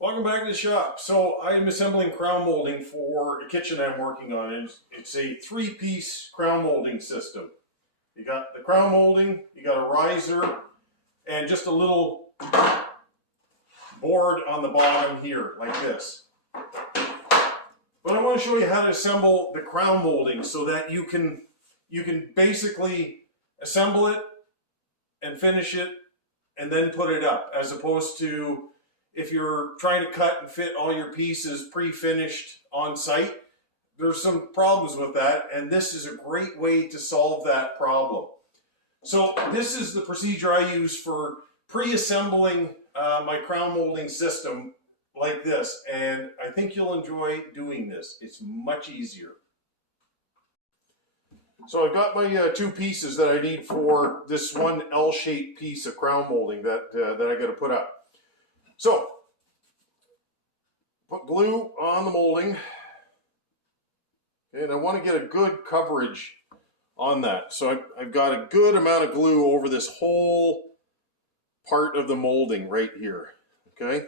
Welcome back to the shop. So I am assembling crown molding for a kitchen I'm working on. It's a three-piece crown molding system. You got the crown molding, you got a riser, and just a little board on the bottom here, like this. But I want to show you how to assemble the crown molding so that you can basically assemble it and finish it and then put it up, as opposed to if you're trying to cut and fit all your pieces pre-finished on site. There's some problems with that, and this is a great way to solve that problem. So this is the procedure I use for pre-assembling my crown molding system like this, and I think you'll enjoy doing this. It's much easier. So I've got my two pieces that I need for this one L-shaped piece of crown molding that I got to put up. So, put glue on the molding, and I want to get a good coverage on that. So I've got a good amount of glue over this whole part of the molding right here, okay?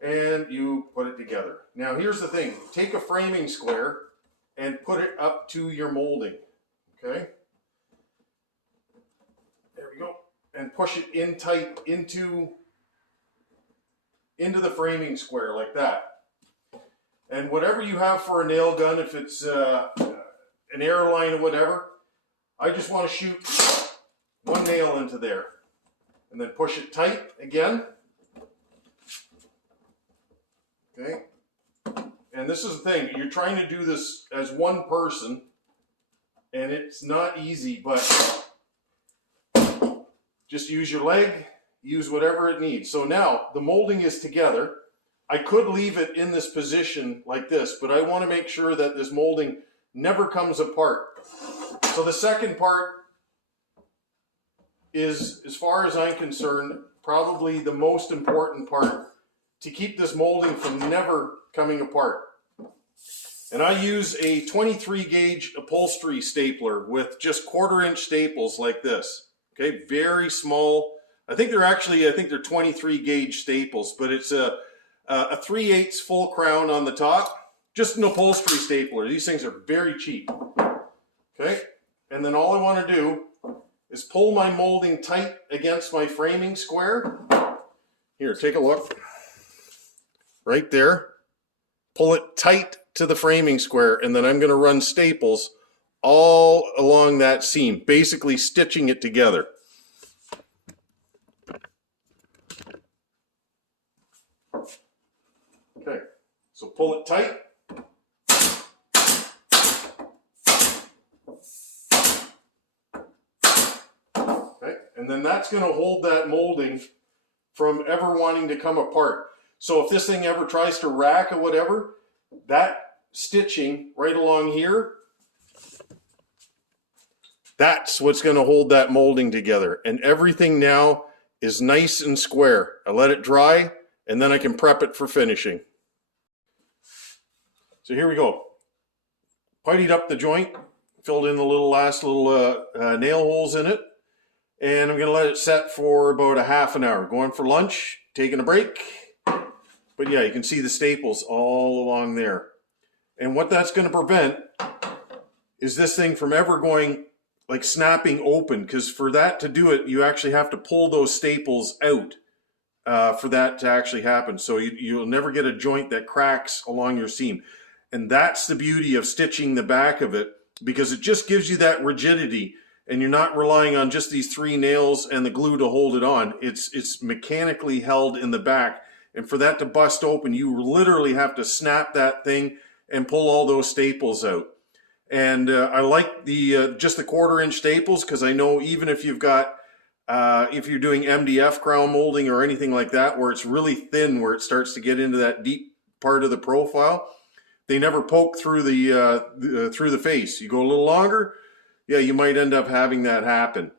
And you put it together. Now here's the thing, take a framing square and put it up to your molding, okay? There we go. And push it in tight into the framing square like that. And whatever you have for a nail gun, if it's an airline or whatever, I just want to shoot one nail into there and then push it tight again. Okay. And this is the thing, you're trying to do this as one person, and it's not easy, but just use your leg, use whatever it needs. So now the molding is together. I could leave it in this position like this, but I want to make sure that this molding never comes apart. So the second part is, as far as I'm concerned, probably the most important part to keep this molding from never coming apart. And I use a 23 gauge upholstery stapler with just 1/4 inch staples like this. Okay, very small. I think they're 23 gauge staples, but it's a 3/8 full crown on the top. Just an upholstery stapler. These things are very cheap. Okay, and then all I want to do is pull my molding tight against my framing square. Here, take a look. Right there. Pull it tight to the framing square, and then I'm going to run staples all along that seam, basically stitching it together. Okay, so pull it tight. Okay, and then that's going to hold that molding from ever wanting to come apart. So if this thing ever tries to rack or whatever, that stitching right along here, that's what's going to hold that molding together. And everything now is nice and square. I let it dry, and then I can prep it for finishing. So here we go. Puttied up the joint, filled in the last little nail holes in it, and I'm going to let it set for about a half an hour. Going for lunch, taking a break. But yeah, you can see the staples all along there. And what that's going to prevent is this thing from ever going like snapping open, because for that to do it, you actually have to pull those staples out for that to actually happen. So you'll never get a joint that cracks along your seam. And that's the beauty of stitching the back of it, because it just gives you that rigidity, and you're not relying on just these 3 nails and the glue to hold it on. It's mechanically held in the back. And for that to bust open, you literally have to snap that thing and pull all those staples out. And I like the just the 1/4 inch staples, because I know even if you've got, if you're doing MDF crown molding or anything like that, where it's really thin, where it starts to get into that deep part of the profile, they never poke through the face. You go a little longer, yeah, you might end up having that happen.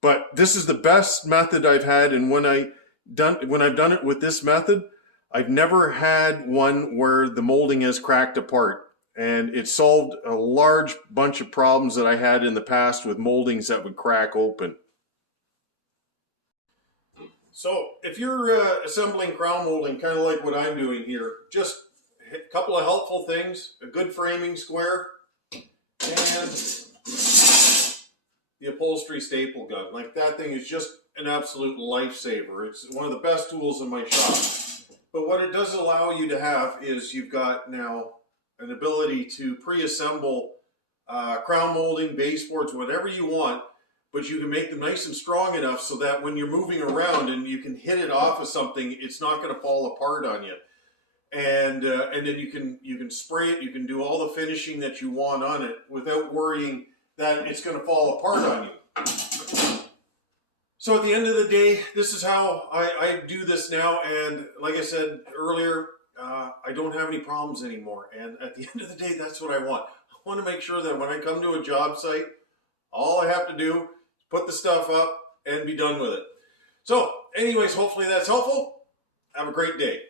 But this is the best method I've had, and when I've done it with this method, I've never had one where the molding has cracked apart, and it solved a large bunch of problems that I had in the past with moldings that would crack open. So if you're assembling crown molding, kind of like what I'm doing here, just a couple of helpful things: a good framing square and the upholstery staple gun. Like, that thing is just an absolute lifesaver. It's one of the best tools in my shop. But what it does allow you to have is you've got now an ability to pre-assemble crown molding, baseboards, whatever you want, but you can make them nice and strong enough so that when you're moving around and you can hit it off of something, it's not going to fall apart on you. And then you can spray it, you can do all the finishing that you want on it without worrying that it's going to fall apart on you. So at the end of the day, this is how I do this now. And like I said earlier, I don't have any problems anymore. And at the end of the day, that's what I want. I want to make sure that when I come to a job site, all I have to do is put the stuff up and be done with it. So anyways, hopefully that's helpful. Have a great day.